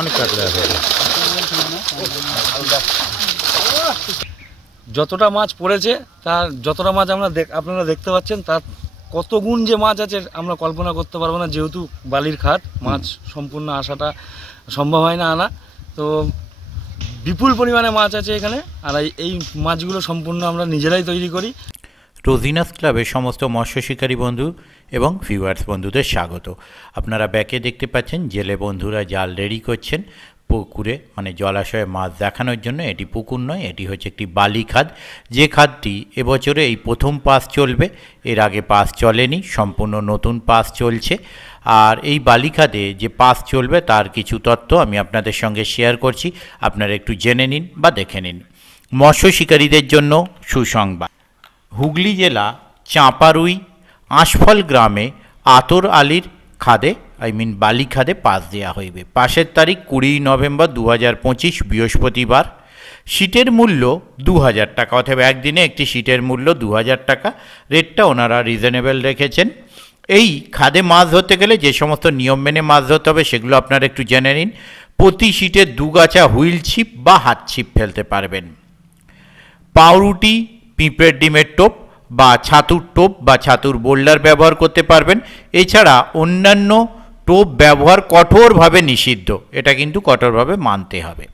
অনেক কাতলা আছে। যতটা মাছ পড়েছে তার যতটা মাছ আপনারা দেখতে পাচ্ছেন তার কত গুণ যে মাছ আছে আমরা কল্পনা করতে পারবো না, যেহেতু বালির খাত মাছ সম্পূর্ণ আসাটা সম্ভব হয় না আনা। তো বিপুল পরিমাণে মাছ আছে এখানে, আর এই মাছগুলো সম্পূর্ণ আমরা নিজেরাই তৈরি করি। রোজিনাস ক্লাবের সমস্ত মৎস্য শিকারী বন্ধু এবং ভিউয়ার্স বন্ধুদের স্বাগত। আপনারা ব্যাকে দেখতে পাচ্ছেন জেলে বন্ধুরা জাল রেডি করছেন পুকুরে, মানে জলাশয়ে মাছ দেখানোর জন্য। এটি পুকুর নয়, এটি হচ্ছে একটি বালি খাদ, যে খাদটি এবছরে এই প্রথম পাস চলবে। এর আগে পাস চলেনি, সম্পূর্ণ নতুন পাস চলছে। আর এই বালি খাদে যে পাস চলবে তার কিছু তথ্য আমি আপনাদের সঙ্গে শেয়ার করছি, আপনারা একটু জেনে নিন বা দেখে নিন। মৎস্য শিকারীদের জন্য সুসংবাদ। হুগলি জেলা চাঁপারুই আশফল গ্রামে আতর আলীর খাদে বালি খাদে পাস দেওয়া হইবে। পাসের তারিখ 20 নভেম্বর 2025 বৃহস্পতিবার। সিটের মূল্য 2000 টাকা, অথবা একদিনে একটি সিটের মূল্য 2000 টাকা। রেটটা ওনারা রিজনেবল রেখেছেন। এই খাদে মাছ ধরতে গেলে যে সমস্ত নিয়ম মেনে মাছ ধরতে হবে সেগুলো আপনারা একটু জেনে নিন। প্রতি সিটে 2 গাছা হুইল ছিপ বা হাত ছিপ ফেলতে পারবেন। পাউরুটি, পিঁপড়ের ডিমের টোপ বা ছাতুর টোপ বা ছাতুর বোল্ডার ব্যবহার করতে পারবেন। এছাড়া অন্যান্য টোপ ব্যবহার কঠোরভাবে নিষিদ্ধ, এটা কিন্তু কঠোরভাবে মানতে হবে।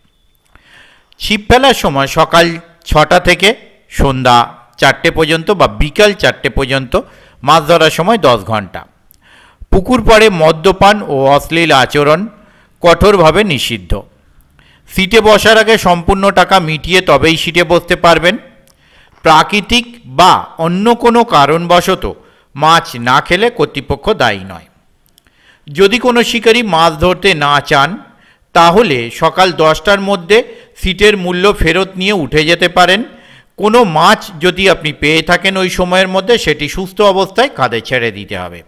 ছিপ ফেলার সময় সকাল 6টা থেকে সন্ধ্যা 4টে পর্যন্ত বা বিকাল 4টে পর্যন্ত, মাছ ধরার সময় 10 ঘন্টা। পুকুর পাড়ে মদ্যপান ও অশ্লীল আচরণ কঠোরভাবে নিষিদ্ধ। সিটে বসার আগে সম্পূর্ণ টাকা মিটিয়ে তবেই সিটে বসতে পারবেন। প্রাকৃতিক বা অন্য কোনো কারণবশত মাছ না খেলে কর্তৃপক্ষ দায়ী নয়। যদি কোনো শিকারী মাছ ধরতে না চান তাহলে সকাল 10টার মধ্যে সিটের মূল্য ফেরত নিয়ে উঠে যেতে পারেন। কোনো মাছ যদি আপনি পেয়ে থাকেন ওই সময়ের মধ্যে, সেটি সুস্থ অবস্থায় খাদে ছেড়ে দিতে হবে।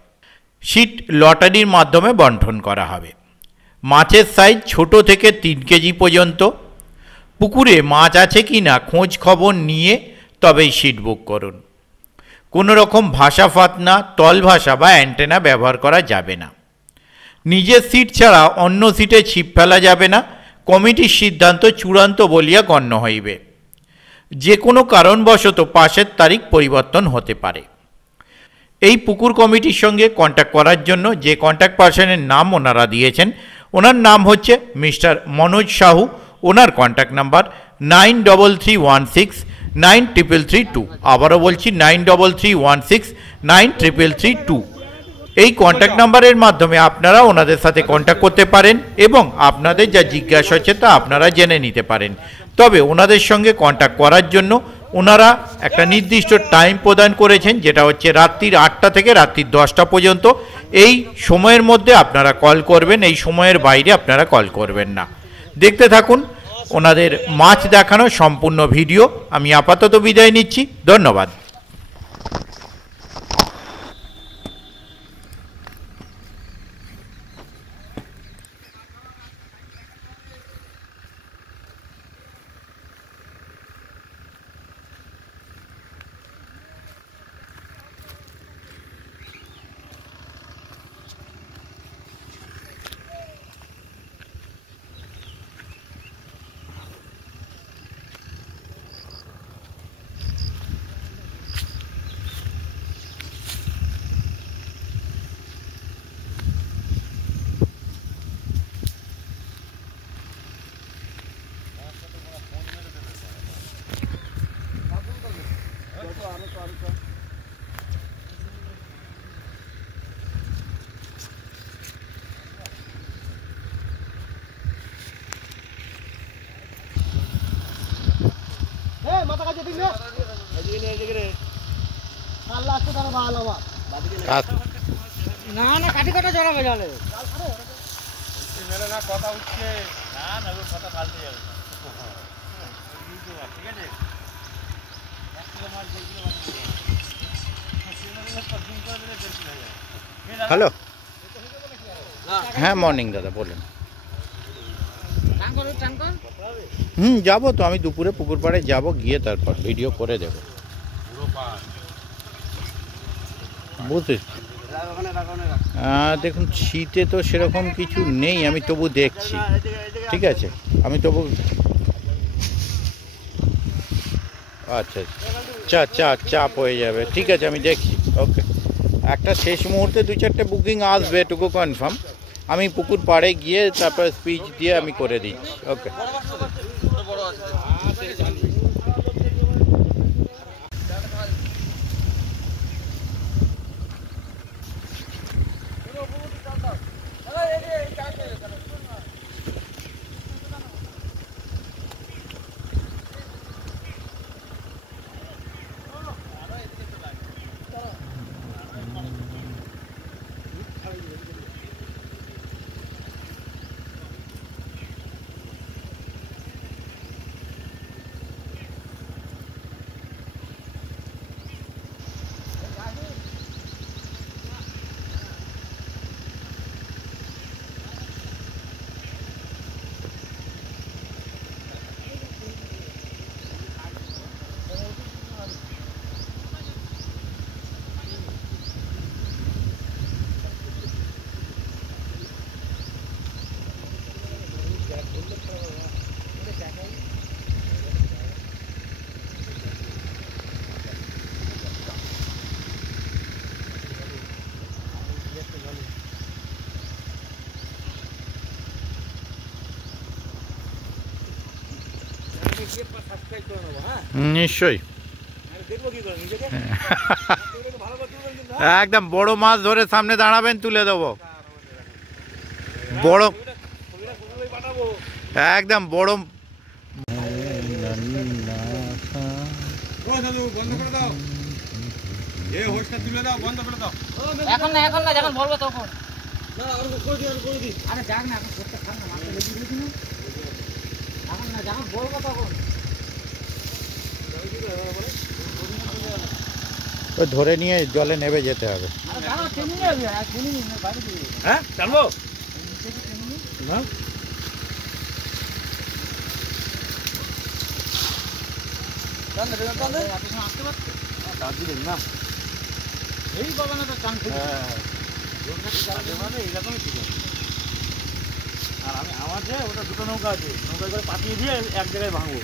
সিট লটারির মাধ্যমে বন্টন করা হবে। মাছের সাইজ ছোট থেকে 3 কেজি পর্যন্ত। পুকুরে মাছ আছে কি না খোঁজ খবর নিয়ে তবেই সিট বুক করুন। কোনো রকম ভাষা ফাতনা, তল ভাষা বা অ্যান্টেনা ব্যবহার করা যাবে না। নিজের সিট ছাড়া অন্য সিটে ছিপ ফেলা যাবে না। কমিটির সিদ্ধান্ত চূড়ান্ত বলিয়া গণ্য হইবে। যে কোনো কারণবশত পাসের তারিখ পরিবর্তন হতে পারে। এই পুকুর কমিটির সঙ্গে কন্ট্যাক্ট করার জন্য যে কন্ট্যাক্ট পার্সনের নাম ওনারা দিয়েছেন, ওনার নাম হচ্ছে মিস্টার মনোজ সাহু। ওনার কন্ট্যাক্ট নাম্বার 9331693332। আবারও বলছি 9331693332। এই কন্ট্যাক্ট নাম্বারের মাধ্যমে আপনারা ওনাদের সাথে কন্ট্যাক্ট করতে পারেন এবং আপনাদের যা জিজ্ঞাসা হচ্ছে তা আপনারা জেনে নিতে পারেন। তবে ওনাদের সঙ্গে কন্ট্যাক্ট করার জন্য ওনারা একটা নির্দিষ্ট টাইম প্রদান করেছেন, যেটা হচ্ছে রাত্রির 8টা থেকে রাত্রির 10টা পর্যন্ত। এই সময়ের মধ্যে আপনারা কল করবেন, এই সময়ের বাইরে আপনারা কল করবেন না। দেখতে থাকুন ওনাদের মাছ দেখানো সম্পূর্ণ ভিডিও। আমি আপাতত বিদায় নিচ্ছি, ধন্যবাদ। না না কাটি কাটা জড়াবে জলে কথা উঠছে না কথা পাল্টে যাবে। ঠিক আছে, হ্যালো, হ্যাঁ মর্নিং দাদা বলুন। যাবো তো, আমি দুপুরে পুকুর পাড়ে যাবো, গিয়ে তারপর ভিডিও করে দেবো। বুঝতে দেখুন শীতে তো সেরকম কিছু নেই, আমি তবু দেখছি। ঠিক আছে, আমি তবু আচ্ছা চাপ হয়ে যাবে। ঠিক আছে, আমি দেখছি। ওকে, একটা শেষ মুহূর্তে 2-4টে বুকিং আসবে, এটুকু কনফার্ম। আমি পুকুর পাড়ে গিয়ে তারপর স্পিচ দিয়ে আমি করে দিচ্ছি। ওকে। নিশ্চয়ই, একদম বড় মাছ ধরে সামনে দাঁড়াবেন, তুলে দেবো। বড়, একদম বড়। এখন না যখন বলবো তখন। আরে যাক না, এখন করতে থাক না, মাথা লেগে দিয়েছি না। এখন না, যখন বলবো তখন। ওই ধরে নিয়ে জলে নেমে যেতে হবে। হ্যাঁ, টানবো না। এই বাগানে তো চান মানে এইরকমই ঠিক আছে। আর আমি আমার যে ওটা দুটো নৌকা আছে, নৌকা করে পাঠিয়ে দিয়ে এক জায়গায় ভাঙবো,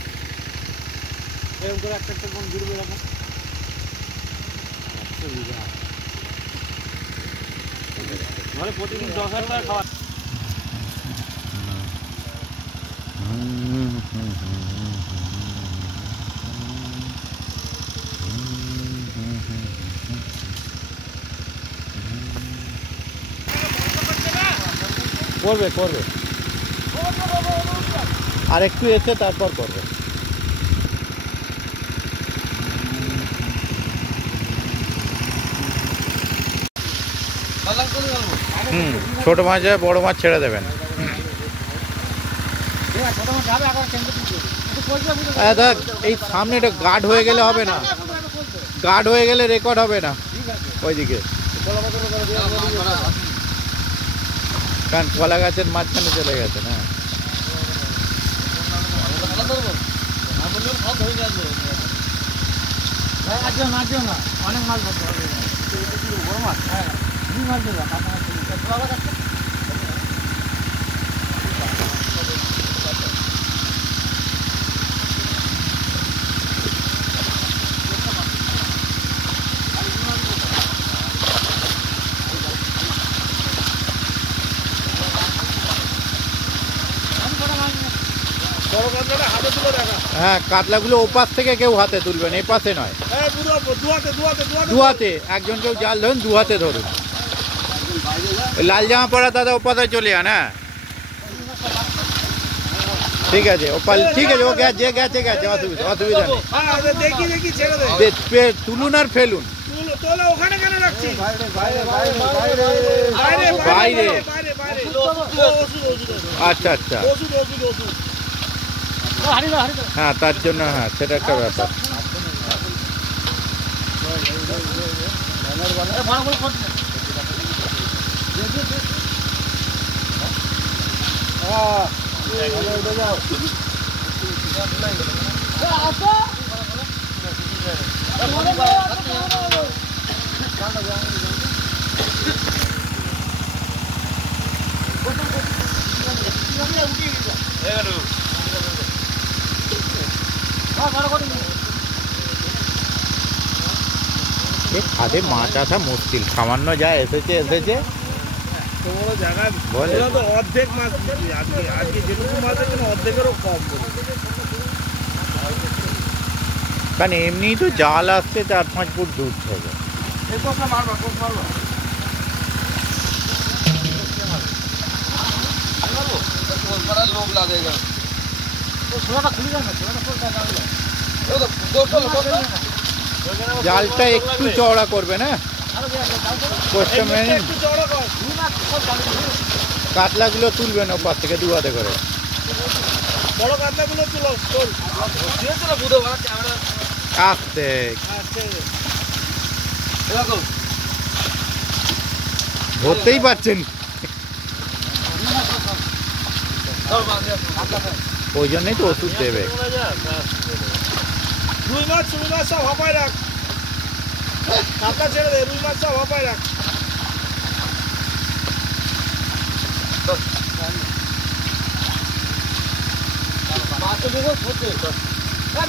এরকম করে একটা কোন ঘুরবে এরকম। ঘরে প্রতিদিন 10,000 টাকা খাওয়া। করবে আর একটু এসে তারপর করবে। ছোট মাছ যায়, বড় মাছ ছেড়ে দেবেন। দেখ, এই সামনে একটা গার্ড হয়ে গেলে হবে না, গার্ড হয়ে গেলে রেকর্ড হবে না ওইদিকে, কারণ কলা গাছের মাঝখানে চলে গেছে না। অনেক মাছ ধরতে হবে, বড় মাছ। হ্যাঁ, মাছ দেবে। হ্যাঁ, কাতলাগুলো ওপাশ থেকে কেউ হাতে তুলবেন, এ পাশে নয়। দুহাতে একজন কেউ জাল ধরুন, দুহাতে ধরুন। লাল জামা পরা দাদা ওপাশে চলে যান। হ্যাঁ, ঠিক আছে, ওপাল ঠিক আছে, ও গেছে গেছে, অসুবিধা নেই। তুলুন আর ফেলুন বাইরে। আচ্ছা, হ্যাঁ, তার জন্য, হ্যাঁ, সেটা একটা ব্যাপার। খাদে মাছ আসা মুশকিল, সামান্য যা এসেছে বলে অর্ধেক মাছ আজকে আজকে যেটুকু মাছ আছে না অর্ধেকেরও কম বলে। কারণ এমনিই তো জাল আসছে 4-5 ফুট দূর থেকে। লোক লাগে জালটা একটু চওড়া করবে না, কাতলাগুলো তুলবে না ওপার থেকে 2 হাতে করে। বড় কাতলাগুলো তুলো আস্তে ধরতেই পারছেন, ওই জন্যই তো ওষুধ দেবে। রুই মাছ সব হাঁপায় রাখ, কাতলা ছেড়ে দে, রুই মাছ সব হাঁপায় রাখ।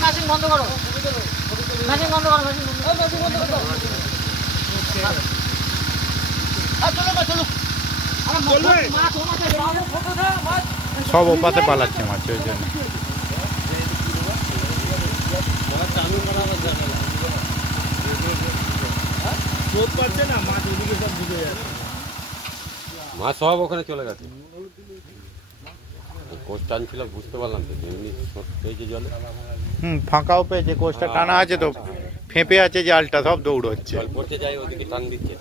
মেশিন বন্ধ করো, মেশিন বন্ধ করো, মেশিন বন্ধ করো। সব ওপাতে পালাচ্ছে মাছ, ওই জন্য। মাছ সব ওখানে চলে গেছে। কোচ টানছিলাম বুঝতে পারলাম তো এমনি পেয়েছে জলে। ফাঁকাও পেয়েছে, কোচটা টানা আছে তো, ফেঁপে আছে জালটা, সব দৌড়চ্ছে। জল পড়তে যায় ওদিকে টান দিচ্ছে।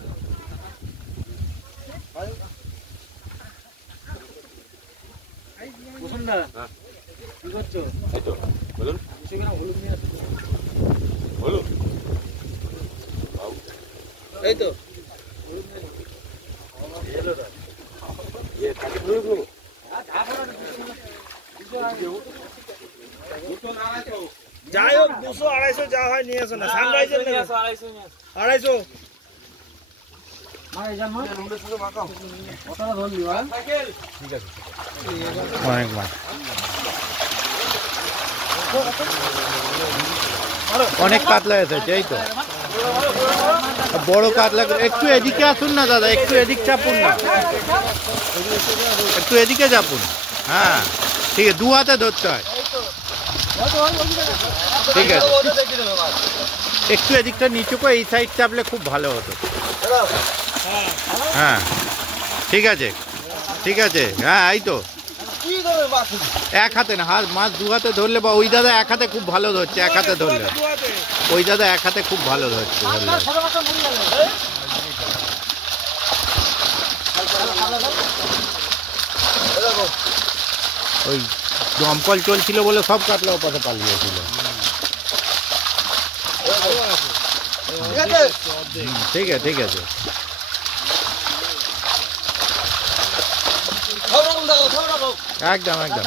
এই তো বলুন হলুদ, এই তো যাই হোক 200-250 যা হয় নিয়ে আসো না, সানরাইজার নেবে 250। অনেক মাছ, অনেক কাতলা এসেছে। এই তো বড় কাতলা। একটু এদিকে আসুন না দাদা, একটু এদিক চাপুন না, একটু এদিকে চাপুন। হ্যাঁ ঠিক আছে, 2 হাতে ধরতে হয়। ঠিক আছে, একটু এদিকটা নিচু করে এই সাইড চাপলে খুব ভালো হতো। হ্যাঁ ঠিক আছে, ঠিক আছে। হ্যাঁ এই তো, 1 হাতে না, মাছ 2 হাতে ধরলে, বা ওই দাদা 1 হাতে খুব ভালো ধরছে, 1 হাতে ধরলে। ওই দাদা 1 হাতে খুব ভালো ধরছে ধরলে। ওই দমকল চলছিল বলে সব কাতলা ওপাশে পালিয়েছিল। ঠিক আছে, ঠিক আছে। একদম একদম।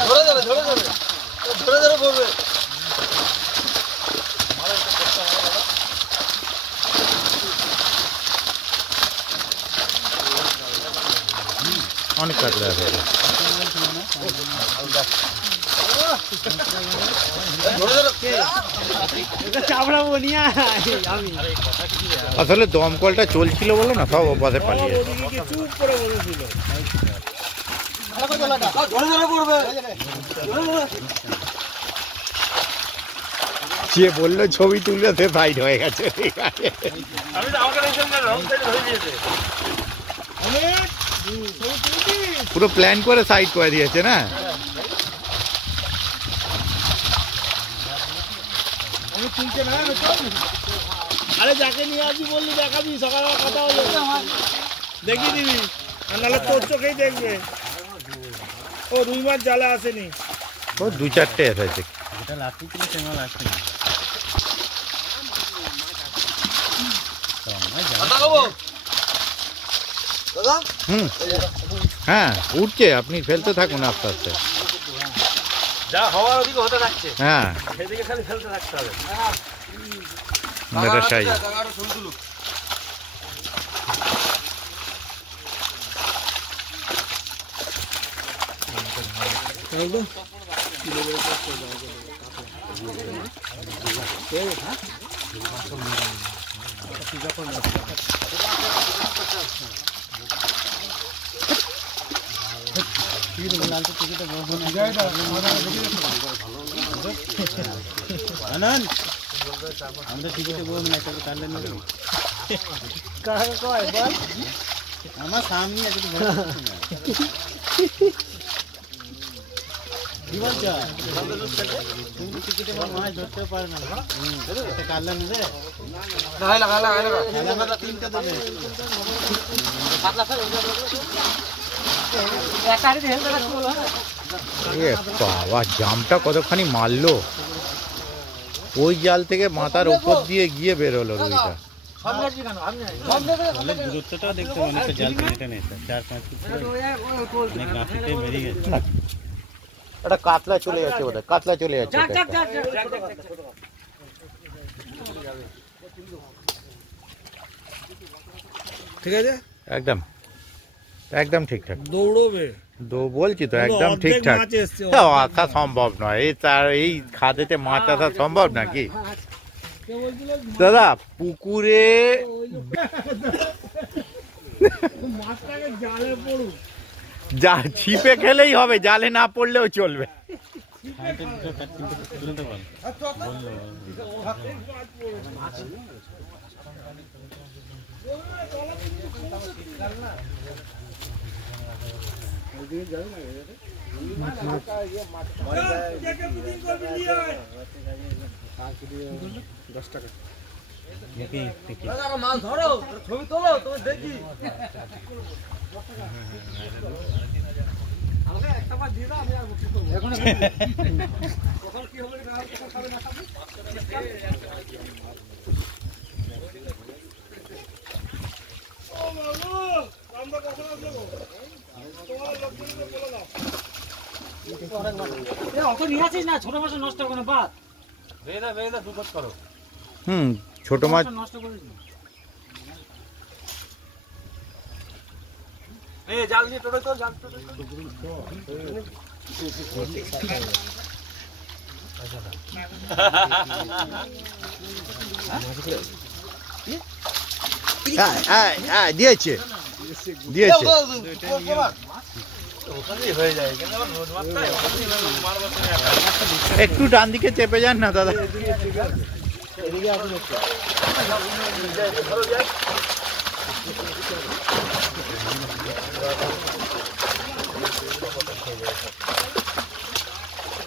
অনেক কাতলা আছে। আসলে দমকলটা চলছিল বলে না, সব ওপাশে পালিয়ে। যে বললো ছবি তুললে সে সাইড হয়ে গেছে। পুরো প্ল্যান করে সাইড করে দিয়েছে না। আরে যাকে নিয়ে আসবি বললি দেখাবি, সকালে কথা হলো দেখিয়ে দিবি, আর নাহলে তোর চোখেই দেখবে। ও রুই মাছ জালে আসেনি, ও 2-4টে এসেছে। হ্যাঁ উঠছে, আপনি ফেলতে থাকুন আস্তে আস্তে। যা হওয়ার ওদিকে হতে থাকছে, হ্যাঁ সেদিকে খালি ফেলতে থাকতে হবে। এটা সাইজ। আমাদের টিকিটে বলবেন একটা কাটলেন আমার সামনে আছে কি বলছো তুমি টিকিটে মাছ ধরতেও পারে না কাটলেন রে আমরা তিনটা দেবে বাবা জামটা কতখানি মারলো, ওই জাল থেকে মাথার উপর দিয়ে গিয়ে বেরোলো রুইটা। দূরত্বটাও দেখতে পাবেন, জাল টেনে 4-5 ফুট অনেক গাছিতে বেরিয়ে গেছে। একটা কাতলা চলে যাচ্ছে বোধহয়, কাতলা চলে যাচ্ছে। ঠিক আছে, একদম একদম ঠিকঠাক দৌড়বে বলছি তো, একদম ঠিকঠাক। আসা সম্ভব নয়, এই খাদেতে মাছ আসা সম্ভব নাকি দাদা? পুকুরে যা ছিপে খেলেই হবে, জালে না পড়লেও চলবে। মাছ ধরো, ছবি তোলো, তুমি দেখি। একটা মাছ দিয়ে দাও, আমি আর কি করবো এখন। কি হবে খাবে না খাবে। অত নিয়ে আসিস না, ছোট মাছ নষ্ট করে বাদ। বেদা দুপট করো। ছোট মাছ নষ্ট করিস না। এই জাল নিয়ে টোটো তো, জাল টোটো দিয়েছে দিয়েছে। একটু ডান দিকে চেপে যান না দাদা।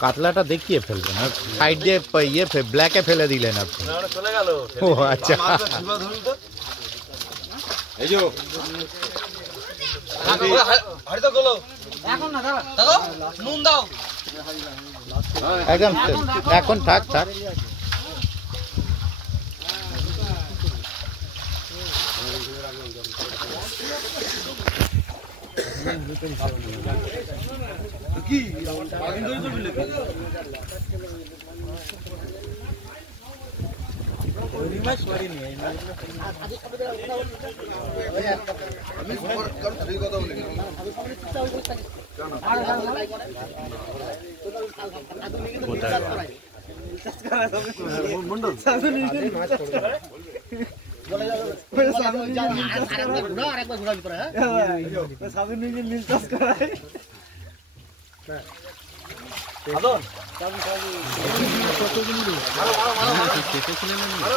কাতলাটা দেখিয়ে ফেলবেন, সাইড দিয়ে ইয়ে ব্ল্যাকে ফেলে দিলেন আপনি। চলে গেল। ও আচ্ছা, এই যে এখন না দাদা, নুন দাও। একদম এখন থাক থাক।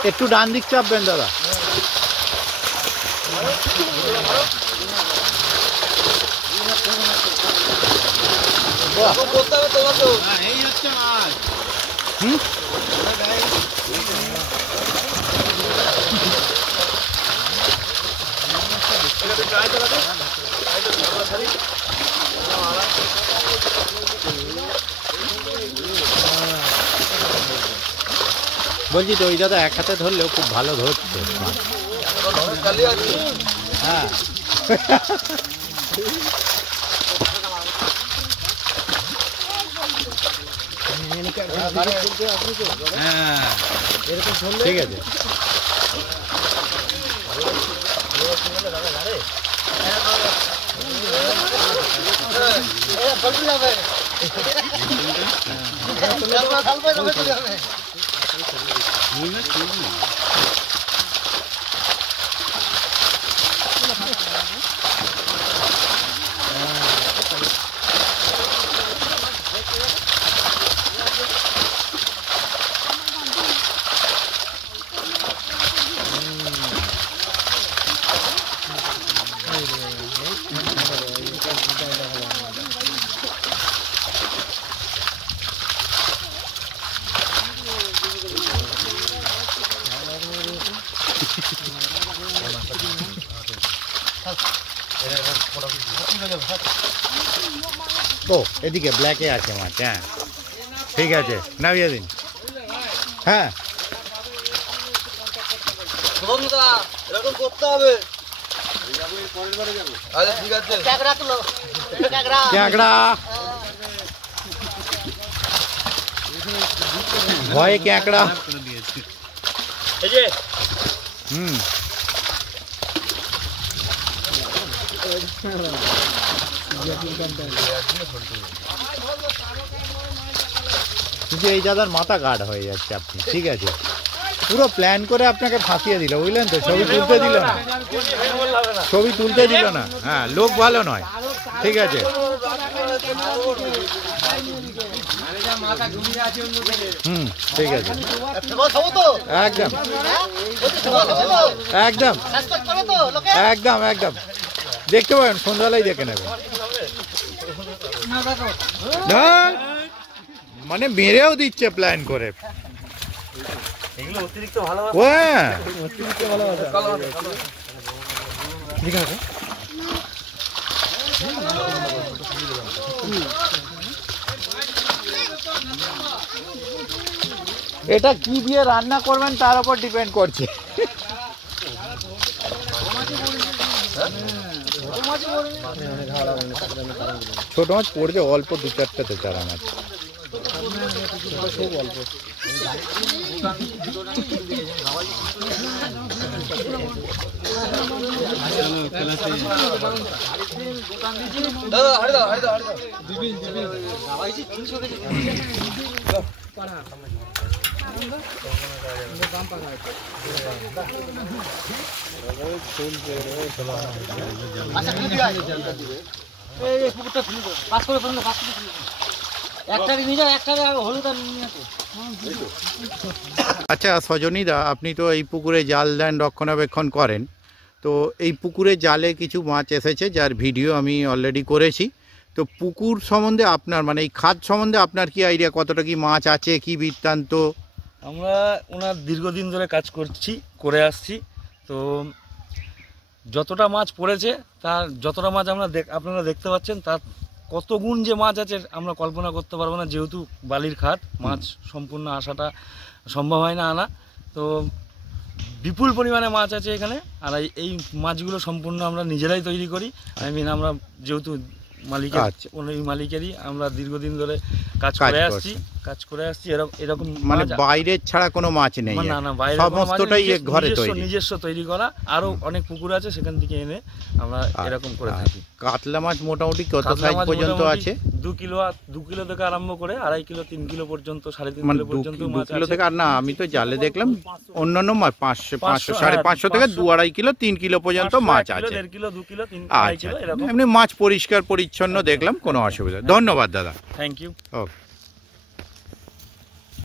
একটু ডান দিক চাপবেন দাদা। এই হচ্ছে মাছ। বলছি তো ওই দাদা এক হাতে ধরলেও খুব ভালো ধরছে। হ্যাঁ ঠিক আছে। ও এদিকে ব্ল্যাকে আছে মাছ, হ্যাঁ ঠিক আছে, নামিয়ে দিন। হ্যাঁ এরকম করতে হবে। আচ্ছা ঠিক আছে। ক্যাকড়া ভয়ে ক্যাকড়া। এই যে হুম কিন্তু এই দাদার মাথা গাঢ় হয়ে যাচ্ছে আপনি, ঠিক আছে পুরো প্ল্যান করে আপনাকে ফাঁসিয়ে দিল, বুঝলেন তো, ছবি তুলতে দিল না, ছবি তুলতে দিল না। হ্যাঁ লোক ভালো নয়, ঠিক আছে। হুম ঠিক আছে, একদম একদম একদম একদম দেখতে পাবেন, সন্ধ্যাবেলায় দেখে নেবেন। না, মানে মেরেও দিচ্ছে প্ল্যান করে। এগুলো অতিরিক্ত ভালোবাসা। ও হ্যাঁ ঠিক আছে। এটা কি দিয়ে রান্না করবেন তার উপর ডিপেন্ড করছে। ছোট মাছ পড়ছে অল্প, দু চারটাতে চারা মাছ। আচ্ছা সজনীদা, আপনি তো এই পুকুরে জাল দেন, রক্ষণাবেক্ষণ করেন, তো এই পুকুরে জালে কিছু মাছ এসেছে যার ভিডিও আমি অলরেডি করেছি। তো পুকুর সম্বন্ধে আপনার, মানে এই খাত সম্বন্ধে আপনার কি আইডিয়া, কতটা কি মাছ আছে, কি বৃত্তান্ত? আমরা ওনার দীর্ঘদিন ধরে কাজ করে আসছি। তো যতটা মাছ পড়েছে, তার যতটা মাছ আপনারা দেখতে পাচ্ছেন, তার কত গুণ যে মাছ আছে আমরা কল্পনা করতে পারবো না, যেহেতু বালির খাত, মাছ সম্পূর্ণ আসাটা সম্ভব হয় না আনা। তো বিপুল পরিমাণে মাছ আছে এখানে। আর এই মাছগুলো সম্পূর্ণ আমরা নিজেরাই তৈরি করি। আমরা যেহেতু মালিকেরই আমরা দীর্ঘদিন ধরে কাজ করে আসছি এরকম মানে বাইরের ছাড়া কোনো মাছ নেই, না না, বাইরে সমস্তটাই ঘরে তৈরি, নিজস্ব তৈরি করা। আরো অনেক পুকুর আছে, সেখান থেকে এনে আমরা এরকম করে থাকি। কাতলা মাছ মোটামুটি কত সাইজ পর্যন্ত আছে? 2 কিলো থেকে আরম্ভ করে 2.5 কিলো 3 কিলো পর্যন্ত, 3.5 কিলো পর্যন্ত মাছ 2 কিলো থেকে। আর না, আমি তো জালে দেখলাম অন্যান্য মাছ 500 550 থেকে 2.5 কিলো 3 কিলো পর্যন্ত মাছ আছে। 1.5 কিলো 2 কিলো 3 কিলো এমনি মাছ পরিষ্কার পরিচ্ছন্ন দেখলাম, কোনো অসুবিধা। ধন্যবাদ দাদা, থ্যাংক ইউ। ওকে।